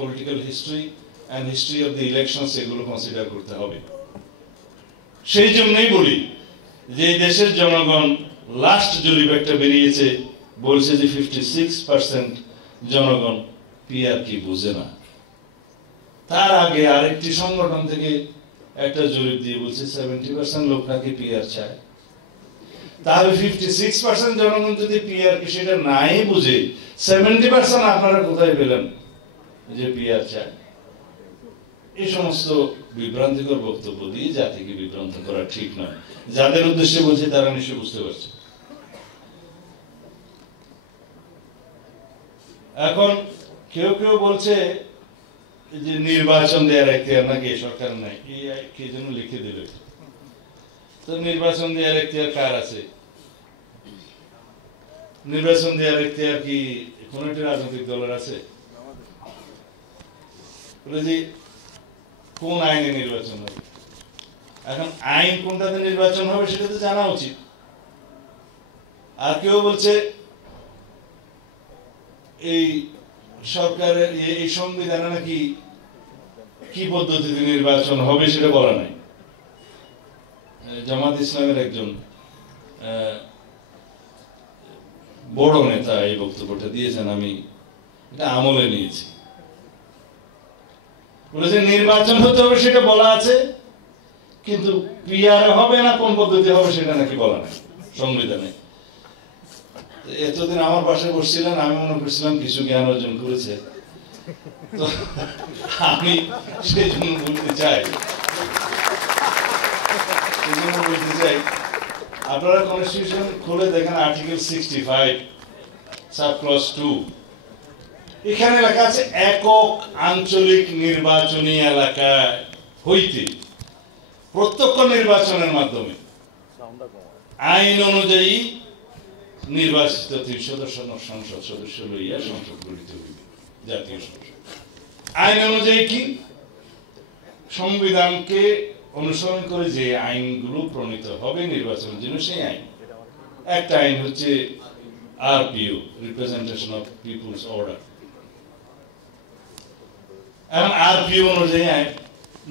Political history and history of the elections এগুলো consider করতে হবে। সেই জন্যই বলি যে দেশের জনগণ লাস্ট জরিপ একটা বেরিয়েছে, বলছে যে 56% জনগণ পিআর কি বুঝে না। তার আগে আরেকটি সংগঠন থেকে একটা জরিপ দিয়ে বলছে 70% লোক নাকি পিআর চায়। তাহলে 56% জনগণ যদি পিআর কি সেটা নাই বুঝে 70% আপনারা কোথায় পেলেন যে পিআর চায়? এই সমস্ত বিভ্রান্তিকর বক্তব্য দিয়ে জাতিকে বিভ্রান্ত করা ঠিক নয়। যাদের উদ্দেশ্যে বলছে তারা নিশ্চয়ই বুঝতে পারছে। এখন কেউ কেউ বলছে যে নির্বাচন দেওয়ার এখতিয়ার নাকি সরকার নাই, এই কে যেন লিখে দিল। তো নির্বাচন দেওয়ার এখতিয়ার কার আছে? নির্বাচন দেওয়ার এখতিয়ার কি কোন একটি রাজনৈতিক দলের আছে? কোন আইনে নির্বাচন হবে? এখন আইন কোনটাতে নির্বাচন হবে সেটা তো জানা উচিত। আর কেউ বলছে এই সরকারের এই সংবিধানে নাকি কি পদ্ধতিতে নির্বাচন হবে সেটা বলা নাই। জামাত ইসলামের একজন বড় নেতা এই বক্তব্যটা দিয়েছেন, আমি এটা আমলে নিয়েছি। বলেছে নির্বাচন হতে হবে সেটা বলা আছে, কিন্তু পিআর হবে না কোন পদ্ধতি হবে সেটা নাকি বলা নাই সংবিধানে। এতদিন আমার পাশে বসছিলেন, আমি মনে করছিলাম কিছু জ্ঞান অর্জন করেছে। তো আমি সেই জন্য বলতে চাই আপনারা কনস্টিটিউশন খুলে দেখেন আর্টিকেল 65 সাব ক্লজ 2, এখানে লেখা আছে একক আঞ্চলিক নির্বাচনী এলাকা হইতে প্রত্যক্ষ নির্বাচনের মাধ্যমে আইন অনুযায়ী নির্বাচিত 3 সদস্য সংসদ সদস্য লইয়া সংসদ গঠিত হইবে। জাতীয় সংসদ আইন অনুযায়ী কি? সংবিধানকে অনুসরণ করে যে আইনগুলো প্রণীত হবে নির্বাচনের জন্য সেই আইন। একটা আইন হচ্ছে RPO, representation of people's order. এখন আরপিও অনুযায়ী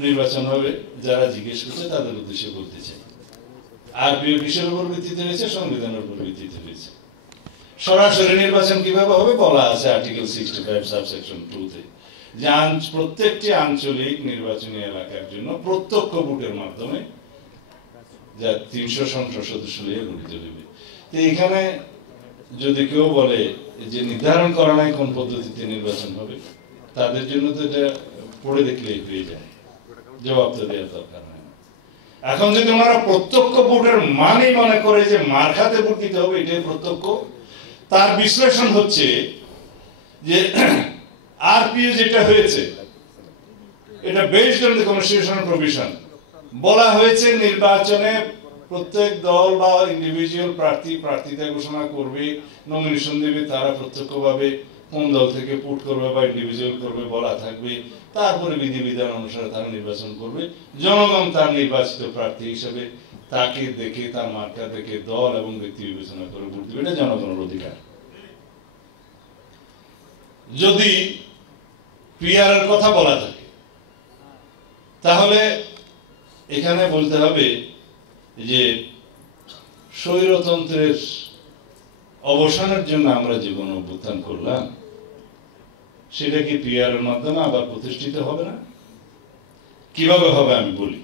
নির্বাচন হবে। যারা জিজ্ঞেস করছে তাদের উদ্দেশ্যে বলতে চাই, আরপিও কিসের উপর ভিত্তিতে হয়েছে? সংবিধানের উপর ভিত্তিতে হয়েছে। সরাসরি নির্বাচন কিভাবে হবে বলা আছে আর্টিকেল 65 সাবসেকশন 2 তে, যে প্রত্যেকটি আঞ্চলিক নির্বাচনী এলাকার জন্য প্রত্যক্ষ ভোটের মাধ্যমে যা 300 সংসদ সদস্য নিয়ে গঠিত হইবে। তো এখানে যদি কেউ বলে যে নির্ধারণ করা নাই কোন পদ্ধতিতে নির্বাচন হবে, তাদের জন্য তো এটা পড়ে দেখলেই হয়ে যায়, জবাব তো দেওয়ার দরকার হয় না। এখন যদি ওনারা প্রত্যক্ষ ভোটের মানেই মনে করে যে মার্কাতে ভোট দিতে হবে এটাই প্রত্যক্ষ, তার বিশ্লেষণ হচ্ছে যে আরপিও যেটা হয়েছে এটা based on the constitutional provision. বলা হয়েছে নির্বাচনে প্রত্যেক দল বা ইন্ডিভিজুয়াল প্রার্থিতা ঘোষণা করবে, নমিনেশন দেবে, তারা প্রত্যক্ষভাবে কোন দল থেকে পুট করবে বা ইন্ডিভিজুয়াল করবে বলা থাকবে। তারপরে বিধিবিধান অনুসারে তারা নির্বাচন করবে। জনগণ তার নির্বাচিত প্রার্থী হিসেবে তাকে দেখে, তার মার্কা দেখে দল এবং ব্যক্তি বিবেচনা করে ভোট দেবে। এটা জনগণের অধিকার। যদি পিআর এর কথা বলা থাকে তাহলে এখানে বলতে হবে যে স্বৈরতন্ত্রের অবসানের জন্য আমরা যে গণ অভ্যুত্থান করলাম সেটা কি পিআর এর মাধ্যমে আবার প্রতিষ্ঠিত হবে না? কিভাবে হবে আমি বলি।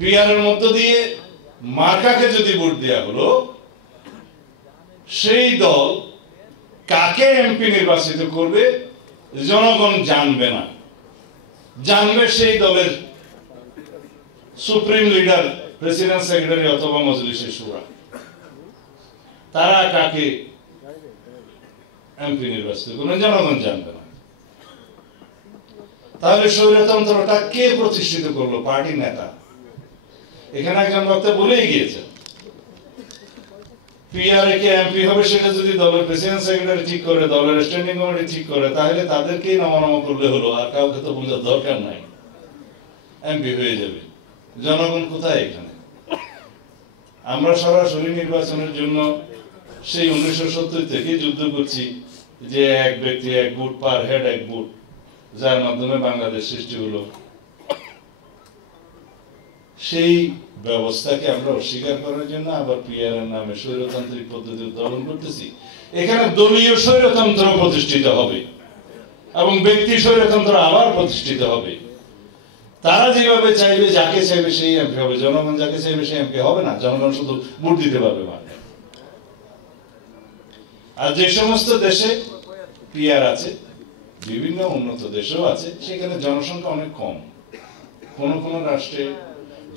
পিআর এর মধ্য দিয়ে মার্কাকে যদি ভোট দেওয়া হলো, সেই দল কাকে এমপি নির্বাচিত করবে জনগণ জানবে না। জানবে সেই দলের সুপ্রিম লিডার, প্রেসিডেন্ট, সেক্রেটারি অথবা মজলিসে শুরা। তারা কাকে এমপি নির্বাচিত করবে জনগণ জানবে না। তাহলে স্বৈরতন্ত্রটা কে প্রতিষ্ঠিত করলো? পার্টির নেতা। এখানে একজন বক্তা বলেই গিয়েছে পিআর কে এমপি হবে সেটা যদি দলের প্রেসিডেন্ট সেক্রেটারি ঠিক করে, দলের স্ট্যান্ডিং কমিটি ঠিক করে, তাহলে তাদেরকেই নামানামা করলে হলো, আর কাউকে তো বোঝার দরকার নাই, এমপি হয়ে যাবে। জনগণ কোথায় এখানে? আমরা সরাসরি নির্বাচনের জন্য সেই 1970 থেকে যুদ্ধ করছি যে এক ব্যক্তি এক বুট, পার হেড এক বুট, যার মাধ্যমে বাংলাদেশ সৃষ্টি হলো, সেই ব্যবস্থাকে আমরা অস্বীকার করার জন্য আবার পিআর এর নামে স্বৈরতান্ত্রিক পদ্ধতি উদ্ভাবন করতেছি। এখানে দলীয় স্বৈরতন্ত্র প্রতিষ্ঠিত হবে এবং ব্যক্তি স্বৈরতন্ত্র আবার প্রতিষ্ঠিত হবে। তারা যেভাবে চাইবে, যাকে চাইবে সেই এমপি হবে, জনগণ যাকে চাইবে সেই এমপি হবে না। জনগণ শুধু ভোট দিতে পারবে মানে। আর যে সমস্ত দেশে পিআর আছে, বিভিন্ন উন্নত দেশেও আছে, সেখানে জনসংখ্যা অনেক কম। কোন কোন রাষ্ট্রে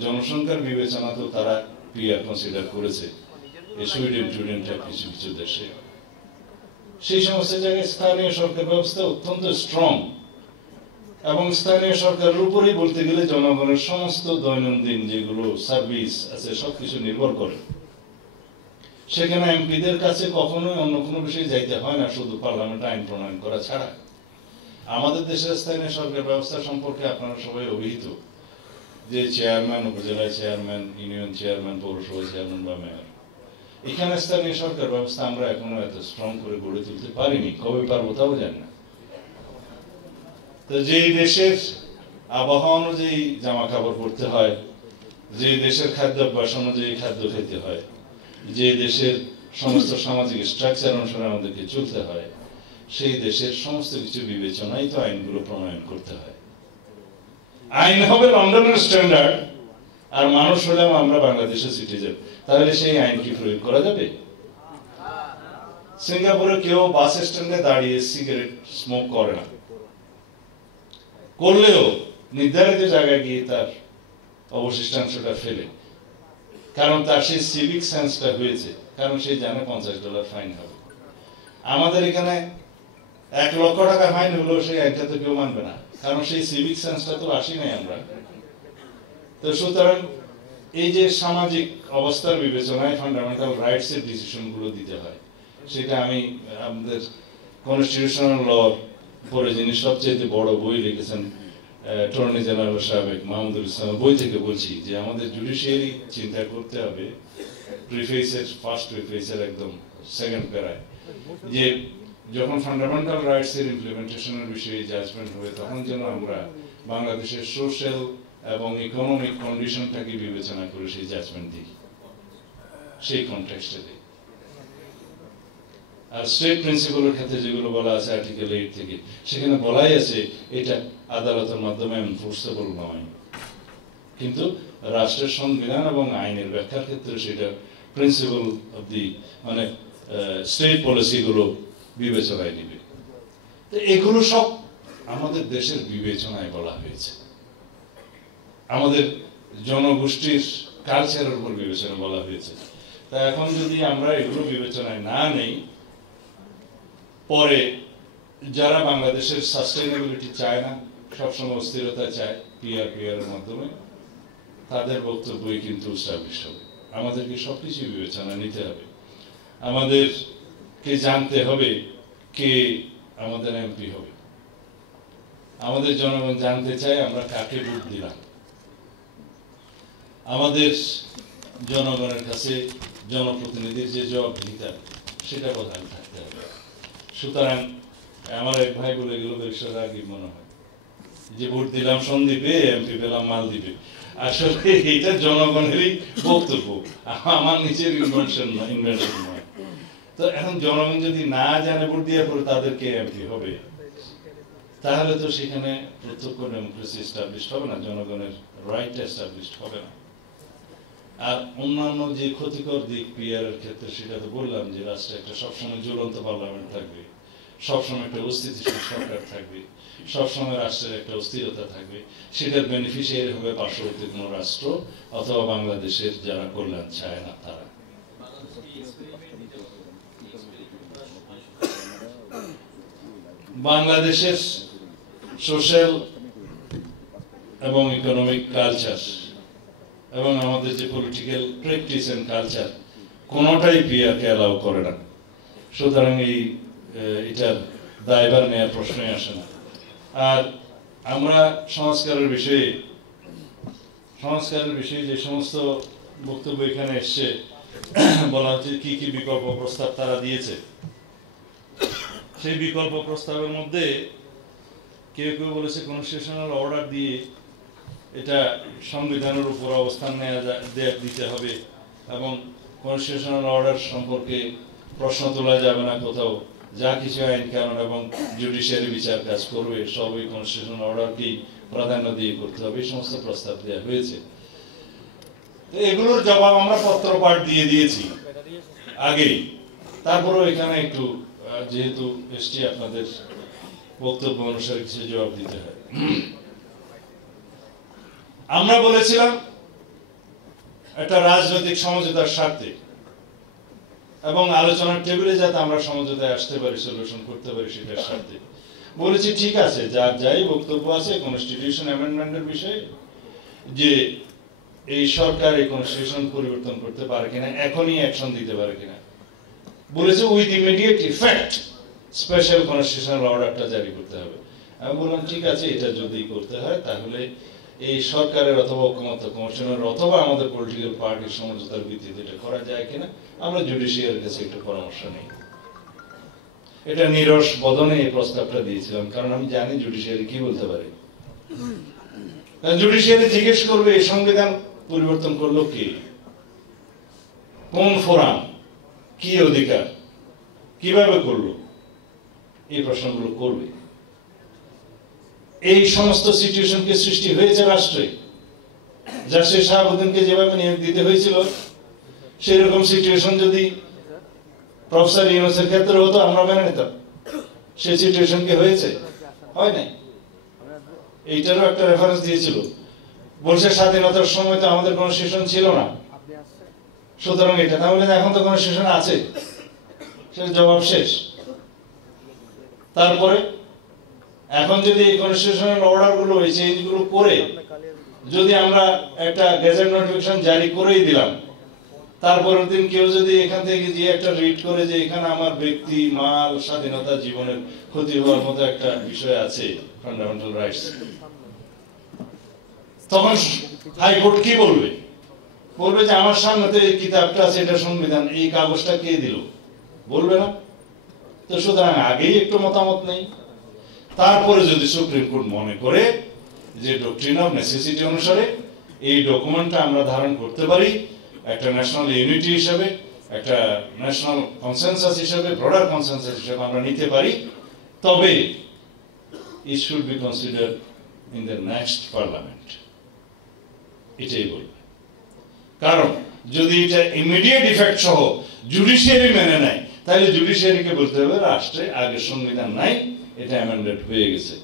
জনসংখ্যার বিবেচনা তো তারা পিআর কনসিডার করেছে, সুইডেন কিছু কিছু দেশে। সেই সমস্ত জায়গায় স্থানীয় সরকার ব্যবস্থা অত্যন্ত স্ট্রং, এবং স্থানীয় সরকারের উপরেই বলতে গেলে জনগণের সমস্ত দৈনন্দিন যেগুলো সার্ভিস আছে সবকিছু নির্ভর করে। সেখানে এমপিদের কাছে কখনোই অন্য কোনো বিষয়ে যাইতে হয় না, শুধু পার্লামেন্ট আইন প্রণয়ন করা ছাড়া। আমাদের দেশের স্থানীয় সরকার ব্যবস্থা সম্পর্কে আপনারা সবাই অবহিত, যে চেয়ারম্যান, উপজেলা চেয়ারম্যান, ইউনিয়ন চেয়ারম্যান, পৌরসভা চেয়ারম্যান বা মেয়র, এখানে স্থানীয় সরকার ব্যবস্থা আমরা এখনো এত স্ট্রং করে গড়ে তুলতে পারিনি। কবে পারবো তাও জানি না। তো যে দেশের আবহাওয়া অনুযায়ী জামা কাপড় পরতে হয়, যে দেশের খাদ্যাভ্যাস অনুযায়ী খাদ্য খেতে হয়, যে দেশের সমস্ত সামাজিক স্ট্রাকচার অনুসারে আমাদেরকে চলতে হয়, সেই দেশের সমস্ত কিছু বিবেচনাই তো আইনগুলো প্রণয়ন করতে হয়। আইন হবে লন্ডনের স্ট্যান্ডার্ড, আর মানুষ হলেও আমরা বাংলাদেশের সিটিজেন, তাহলে সেই আইন কি প্রয়োগ করা যাবে? সিঙ্গাপুরে কেউ বাস স্ট্যান্ডে দাঁড়িয়ে সিগারেট স্মোক করে না, করলেও নির্ধারিত জায়গায় গিয়ে তার অবশিষ্টাংশটা ফেলে, কারণ তার সেই সিভিক সেন্সটা হয়েছে, কারণ সে জানে $50 ফাইন হবে। আমাদের এখানে $1,00,000 ফাইন হলেও সেই আইনটা তো কেউ মানবে না, কারণ সেই সিভিক সেন্সটা তো আসি নাই আমরা। তো সুতরাং এই যে সামাজিক অবস্থার বিবেচনায় ফান্ডামেন্টাল রাইটস এর ডিসিশন গুলো দিতে হয়, সেটা আমি আমাদের কনস্টিটিউশনাল ল পরে যিনি সবচেয়ে বড় বই লিখেছেন অ্যাটর্নি জেনারেল সাবেক মাহমুদুল ইসলামের বই থেকে বলছি যে আমাদের জুডিশিয়ারি চিন্তা করতে হবে, ফার্স্ট প্রিফেসের একদম সেকেন্ড প্যারায়, যে যখন ফান্ডামেন্টাল রাইটস এর ইমপ্লিমেন্টেশনের বিষয়ে জাজমেন্ট হবে, তখন যেন আমরা বাংলাদেশের সোশ্যাল এবং ইকোনমিক কন্ডিশনটাকে বিবেচনা করে সেই জাজমেন্ট দিই, সেই কনটেক্সটে দিই। আর স্টেট প্রিন্সিপালের ক্ষেত্রে যেগুলো বলা আছে আর্টিকেল 8 থেকে, সেখানে বলাই আছে এটা আদালতের মাধ্যমে এনফোর্সেবল নয়, কিন্তু রাষ্ট্রের সংবিধান এবং আইনের ব্যাখ্যার ক্ষেত্রে সেটা প্রিন্সিপাল অফ দি মানে স্টেট পলিসিগুলো বিবেচনায় নিবে। তো এগুলো সব আমাদের দেশের বিবেচনায় বলা হয়েছে, আমাদের জনগোষ্ঠীর কালচারের উপর বিবেচনা বলা হয়েছে। তা এখন যদি আমরা এগুলো বিবেচনায় না নেই, পরে যারা বাংলাদেশের সাস্টেইনেবিলিটি চায় না, সবসময় অস্থিরতা চায় পিআর এর মাধ্যমে, তাদের বক্তব্যই কিন্তু এস্টাবলিশ হবে। আমাদেরকে সবকিছু বিবেচনা নিতে হবে, আমাদেরকে জানতে হবে কে আমাদের এমপি হবে। আমাদের জনগণ জানতে চায় আমরা কাকে ভোট দিলাম। আমাদের জনগণের কাছে জনপ্রতিনিধির যে জবাবদিহিতা, সেটা প্রধান থাকতে হবে। সুতরাং আমার এক ভাই বলে গেল ব্যবসার আগে মনে হয় যে ভোট দিলাম সন্দীপে, এমপি পেলাম মালদ্বীপে। আসলে এটা জনগণেরই বক্তব্য, আমার নিচের ইনভেনশন নয়। তো এখন জনগণ যদি না জানে ভোট দেওয়ার পরে তাদেরকে এমপি হবে, তাহলে তো সেখানে প্রত্যক্ষ ডেমোক্রেসি এস্টাবলিশড হবে না, জনগণের রাইট এস্টাবলিশড হবে না। আর অন্যান্য যে ক্ষতিকর দিক পিআর এর ক্ষেত্রে, সেটা তো বললাম যে রাষ্ট্রে একটা সবসময় জ্বলন্ত পার্লামেন্ট থাকবে, সবসময় একটা অস্থিতিশীল সরকার থাকবে, সবসময় রাষ্ট্রের একটা অস্থিরতা থাকবে। সেটার বেনিফিশিয়ারি হবে পার্শ্ববর্তী কোনো রাষ্ট্র অথবা বাংলাদেশের যারা কল্যাণ চায় না তারা। বাংলাদেশের সোশ্যাল এবং ইকোনমিক কালচার এবং আমাদের যে পলিটিক্যাল প্র্যাকটিস এন্ড কালচার, কোনোটাই পিআরকে অ্যালাউ করে না। সুতরাং এটার দায়ভার নেওয়ার প্রশ্নই আসে না। আর আমরা সংস্কারের বিষয়ে যে সমস্ত বক্তব্য এখানে এসছে, বলা হচ্ছে কি কি বিকল্প প্রস্তাব তারা দিয়েছে। সেই বিকল্প প্রস্তাবের মধ্যে কেউ কেউ বলেছে কনস্টিটিউশনাল অর্ডার দিয়ে এটা সংবিধানের উপর অবস্থান দিতে হবে এবং কনস্টিটিউশনাল অর্ডার সম্পর্কে প্রশ্ন তোলা যাবে না কোথাও, যা কিছু আইন কানুন এবং জুডিশিয়ারি বিচার কাজ করবে সবই কনস্টিটিউশনাল অর্ডারকেই প্রাধান্য দিয়ে করতে হবে, এই সমস্ত প্রস্তাব দেওয়া হয়েছে। তো এগুলোর জবাব আমরা পত্রপাঠ দিয়ে দিয়েছি আগেই। তারপরেও এখানে একটু যেহেতু এসছি আপনাদের বক্তব্য অনুসারে কিছু জবাব দিতে হয়। আমরা বলেছিলাম একটা রাজনৈতিক সমঝোতার স্বার্থে এবং আলোচনার টেবিলে যাতে আমরা সমঝোতায় আসতে পারি, সলিউশন করতে পারি সেটার স্বার্থে বলেছি ঠিক আছে, যার যাই বক্তব্য আছে কনস্টিটিউশন অ্যামেন্ডমেন্টের বিষয়ে, যে এই সরকার এই কনস্টিটিউশন পরিবর্তন করতে পারে কিনা, এখনই অ্যাকশন দিতে পারে কিনা। বলেছে with immediate effect special constitutional অর্ডারটা জারি করতে হবে। আমি বললাম ঠিক আছে, এটা যদি করতে হয় তাহলে এই সরকারের অথবা ঐকমত্য কমিশনের অথবা আমাদের পলিটিক্যাল পার্টির সমঝোতার ভিত্তিতে এটা করা যায় কিনা আমরা জুডিশিয়ারির কাছে একটু পরামর্শ নিই। এটা নিরস বদনে এই প্রস্তাবটা দিয়েছিলাম, কারণ আমি জানি জুডিশিয়ারি কি বলতে পারে। জুডিশিয়ারি জিজ্ঞেস করবে এই সংবিধান পরিবর্তন করলো কে, কোন ফোরাম, কি অধিকার, কিভাবে করলো, এই প্রশ্নগুলো করবে। এই সমস্ত সিচুয়েশনকে সৃষ্টি হয়েছে রাষ্ট্রে। জাস্টিস শাহাবুদ্দিনকে যেভাবে নিয়োগ দিতে হয়েছিল সেই রকম সিচুয়েশন যদি প্রফেসর ইউনূসের ক্ষেত্রে হতো আমরা মেনে নিতাম। সেই সিচুয়েশন কি হয়েছে? হয় নাই। এইটারও একটা রেফারেন্স দিয়েছিল, বলছে স্বাধীনতার সময় তো আমাদের কোনো সেশন ছিল না, সুতরাং এটা তাহলে এখন তো কোনো সেশন আছে, সে জবাব শেষ। তারপরে এখন যদি এই কনস্টিটিউশনাল অর্ডার গুলো এই চেঞ্জ গুলো করে যদি আমরা একটা গেজেট নোটিফিকেশন জারি করেই দিলাম, তারপরের দিন কেউ যদি এখান থেকে যে একটা রিড করে যে এখানে আমার ব্যক্তি মাল স্বাধীনতা জীবনের ক্ষতি হওয়ার মতো একটা বিষয় আছে, ফান্ডামেন্টাল রাইটস, তখন হাইকোর্ট কি বলবে? বলবে যে আমার সামনে তো এই কিতাবটা আছে, এটা সংবিধান, এই কাগজটা কে দিল? বলবে না তো। সুতরাং আগেই একটু মতামত নেই। তারপরে যদি সুপ্রিম কোর্ট মনে করে যে ডক্ট্রিন অফ নেসেসিটি অনুসারে এই ডকুমেন্টটা আমরা ধারণ করতে পারি একটা ন্যাশনাল ইউনিটি হিসেবে, একটা ন্যাশনাল কনসেনসাস হিসেবে, ব্রডার কনসেনসাস হিসেবে আমরা নিতে পারি, তবে it should be considered in the next parliament, এটাই বলবে। কারণ যদি এটা ইমিডিয়েট ইফেক্ট সহ জুডিশিয়ারি মেনে নেয়, তাহলে জুডিশিয়ারিকে বলতে হবে রাষ্ট্রে আগের সংবিধান নাই, এটা অ্যামেন্ডেড হয়ে গেছে।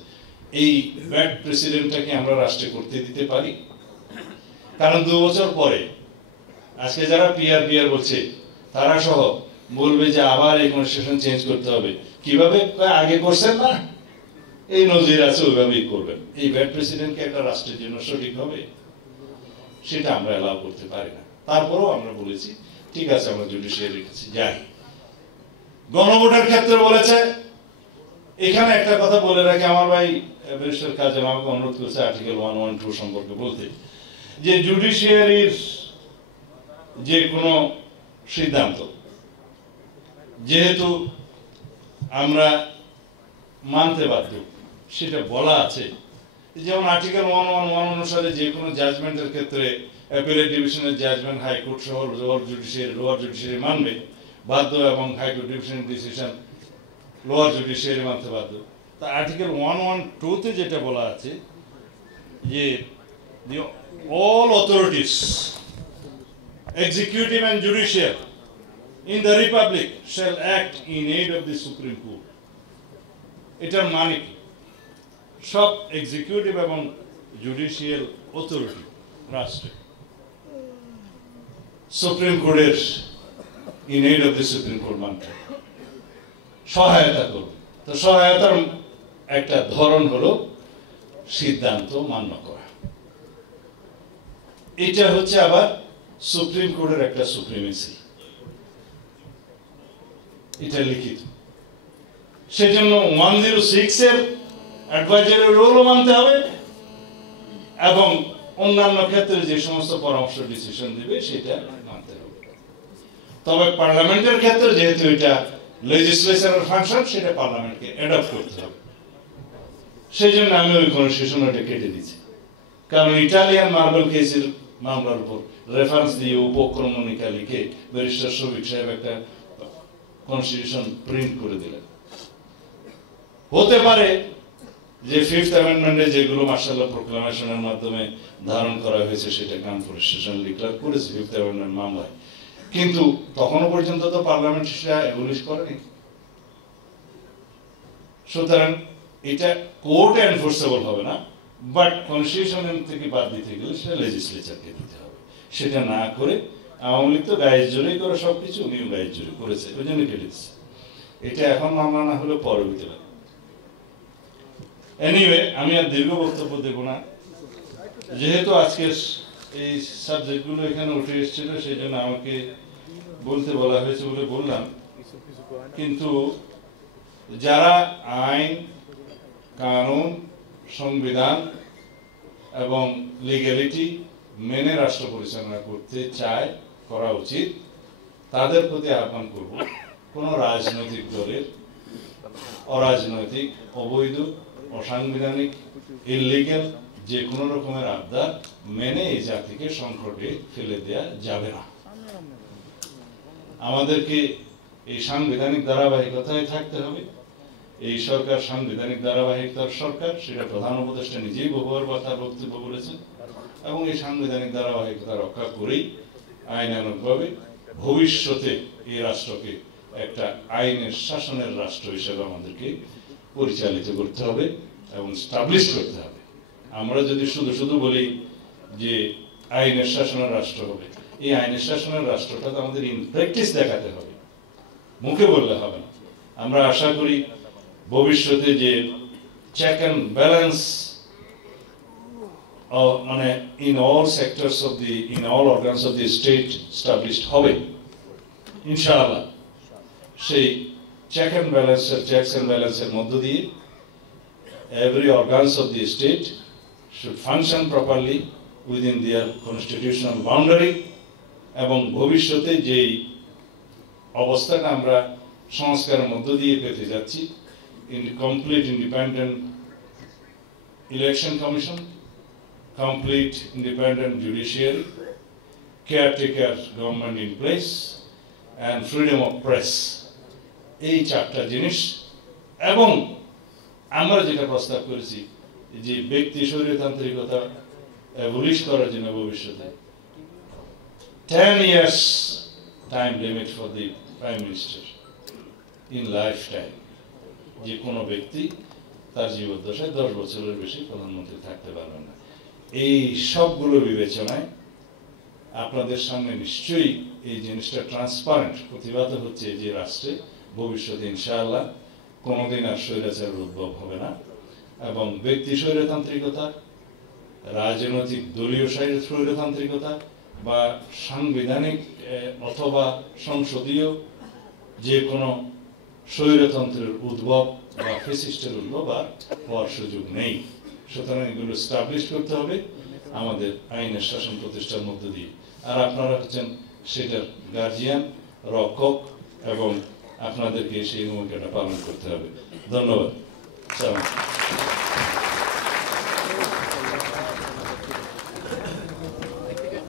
এই ব্যাড প্রেসিডেন্টটাকে আমরা রাষ্ট্রে করতে দিতে পারি? কারণ 2 বছর পরে আজকে যারা পিআর বলছে তারা সহ বলবে যে আবার এই কনস্টিটিউশন চেঞ্জ করতে হবে। কিভাবে? আগে করছেন না, এই নজির আছে, ওইভাবেই করবেন। এই ব্যাড প্রেসিডেন্টকে একটা রাষ্ট্রের জন্য সঠিক হবে? সেটা আমরা এলাও করতে পারি না। তারপরেও আমরা বলেছি ঠিক আছে, আমরা জুডিশিয়ারির কাছে যাই। গণভোটের ক্ষেত্রে বলেছে, এখানে একটা কথা বলে রাখি, আমার ভাই ব্যারিস্টার কাজেম আমাকে অনুরোধ করেছে আর্টিকেল 112 সম্পর্কে বলতে, যে জুডিশিয়ারির যে কোনো সিদ্ধান্ত যেহেতু আমরা মানতে বাধ্য, সেটা বলা আছে। যেমন আর্টিকেল 111 অনুসারে যে কোনো জাজমেন্টের ক্ষেত্রে অ্যাপিলেট ডিভিশনের জাজমেন্ট হাইকোর্ট সহ লোয়ার জুডিশিয়ারি মানবে বাধ্য, এবং হাইকোর্ট ডিভিশনের ডিসিশন লোয়ার জুডিশিয়ারি মানতে বাধ্য। তা আর্টিকেল 112-তে যেটা বলা আছে যে all authorities, executive and judicial, in the republic shall act in aid of the Supreme Court. এটার মানে কি? সব এক্সিকিউটিভ এবং জুডিশিয়াল অথরিটি রাষ্ট্রে সুপ্রিম কোর্টের in aid of the supreme court মানতে সহায়তা করবে। তো সহায়তার একটা ধরন হলো সিদ্ধান্ত মান্য করা। এটা হচ্ছে আবার সুপ্রিম কোর্টের একটা সুপ্রিমেসি, এটা লিখিত। সেজন্য 106-এর অ্যাডভাইজারি রুলও মানতে হবে এবং অন্যান্য ক্ষেত্রে যে সমস্ত পরামর্শ ডিসিশন দিবে সেটা মানতে হবে। তবে পার্লামেন্টের ক্ষেত্রে যেহেতু এটা লেজিসলেচারের ফাংশন সেটা পার্লামেন্টকে অ্যাডপ্ট করতে হবে। সেই জন্য আমি ওই কনস্টিটিউশন ওটা কেটে দিচ্ছি, কারণ ইটালিয়ান মার্বেল কেসের মামলার উপর রেফারেন্স দিয়ে উপক্রমণিকা লিখে ব্যারিস্টার শফিক সাহেব একটা কনস্টিটিউশন প্রিন্ট করে দিলেন। হতে পারে যে ফিফথ অ্যামেন্ডমেন্টে যেগুলো মার্শাল্লাহ প্রোক্লামেশনের মাধ্যমে ধারণ করা হয়েছে সেটা কনস্টিটিউশন ডিক্লেয়ার করেছে ফিফথ অ্যামেন্ডমেন্ট মামলায়, কিন্তু তখনও পর্যন্ত তো পার্লামেন্ট সেটা অ্যাবলিশ করেনি। সুতরাং এটা কোর্ট এনফোর্সেবল হবে না, বাট কনস্টিটিউশন থেকে বাদ দিতে গেলে সেটা লেজিসলেচারকে দিতে হবে। সেটা না করে আওয়ামী লীগ তো গায়ের জোরেই করে সবকিছু, উনিও গায়ের জোরে করেছে, ওই জন্য কেটে দিচ্ছে। এটা এখন মামলা না হলে পরে হইতে পারে। এনিওয়ে, আমি আর দীর্ঘ বক্তব্য দেব না, যেহেতু আজকের এই সাবজেক্টগুলো এখানে উঠে এসেছিল সেই জন্য আমাকে বলতে বলা হয়েছে বলে বললাম। কিন্তু যারা আইন, কানুন, সংবিধান এবং লিগ্যালিটি মেনে রাষ্ট্র পরিচালনা করতে চায়, করা উচিত, তাদের প্রতি আহ্বান করব, কোনো রাজনৈতিক দলের অরাজনৈতিক, অবৈধ, অসাংবিধানিক, ইললিগ্যাল যে কোনো রকমের আবদার মেনে এই জাতিকে সংকটে ফেলে দেয়া যাবে না। আমাদেরকে এই সাংবিধানিক ধারাবাহিকতায় থাকতে হবে। এই সরকার সাংবিধানিক ধারাবাহিকতার সরকার, সেটা প্রধান উপদেষ্টা নিজেই বহুবার তার বক্তব্য বলেছেন, এবং এই সাংবিধানিক ধারাবাহিকতা রক্ষা করেই আইনানুগভাবে ভবিষ্যতে এই রাষ্ট্রকে একটা আইনের শাসনের রাষ্ট্র হিসেবে আমাদেরকে পরিচালিত করতে হবে এবং স্টাবলিশ করতে হবে। আমরা যদি শুধু শুধু বলি যে আইনের শাসনের রাষ্ট্র হবে, এই আইনের শাসনের রাষ্ট্রটা তো আমাদের ইন প্র্যাকটিস দেখাতে হবে, মুখে বললে হবে না। আমরা আশা করি ভবিষ্যতে যে চেক অ্যান্ড ব্যালেন্স মানে in all sectors of the, in all organs of the state established হবে ইনশাআল্লাহ। সেই চেক অ্যান্ড ব্যালেন্সের মধ্য দিয়ে every organs of the state should function properly within their constitutional boundary, এবং ভবিষ্যতে যেই অবস্থাটা আমরা সংস্কারের মধ্য দিয়ে পেতে যাচ্ছি, complete independent election commission, complete independent judiciary, caretaker government in place, and freedom of press, এই চারটা জিনিস। এবং আমরা যেটা প্রস্তাব করেছি যে ব্যক্তি স্বৈরতান্ত্রিকতা অ্যাবলিশ করার জন্য ভবিষ্যতে 10 years time limit for the prime minister in life time, যে কোনো ব্যক্তি তার জীবদ্দশায় 10 বছরের বেশি প্রধানমন্ত্রী থাকতে পারবেন না। এই সবগুলো বিবেচনায় আপনাদের সামনে নিশ্চয়ই এই জিনিসটা ট্রান্সপারেন্ট প্রতিবাদ হচ্ছে যে রাষ্ট্রে ভবিষ্যতে ইনশাআল্লাহ কোনোদিন আর স্বৈরাচারের উদ্ভব হবে না, এবং ব্যক্তি স্বৈরতান্ত্রিকতা, রাজনৈতিক দলীয় স্বৈরতান্ত্রিকতা বা সাংবিধানিক অথবা সংসদীয় যে কোনো স্বৈরতন্ত্রের উদ্ভব বা ফ্যাসিস্টের উদ্ভব আর হওয়ার সুযোগ নেই। সুতরাং এগুলো স্টাবলিশ করতে হবে আমাদের আইনের শাসন প্রতিষ্ঠার মধ্য দিয়ে। আর আপনারা হচ্ছেন সেটার গার্জিয়ান, রক্ষক, এবং আপনাদেরকে সেই ভূমিকাটা পালন করতে হবে। ধন্যবাদ।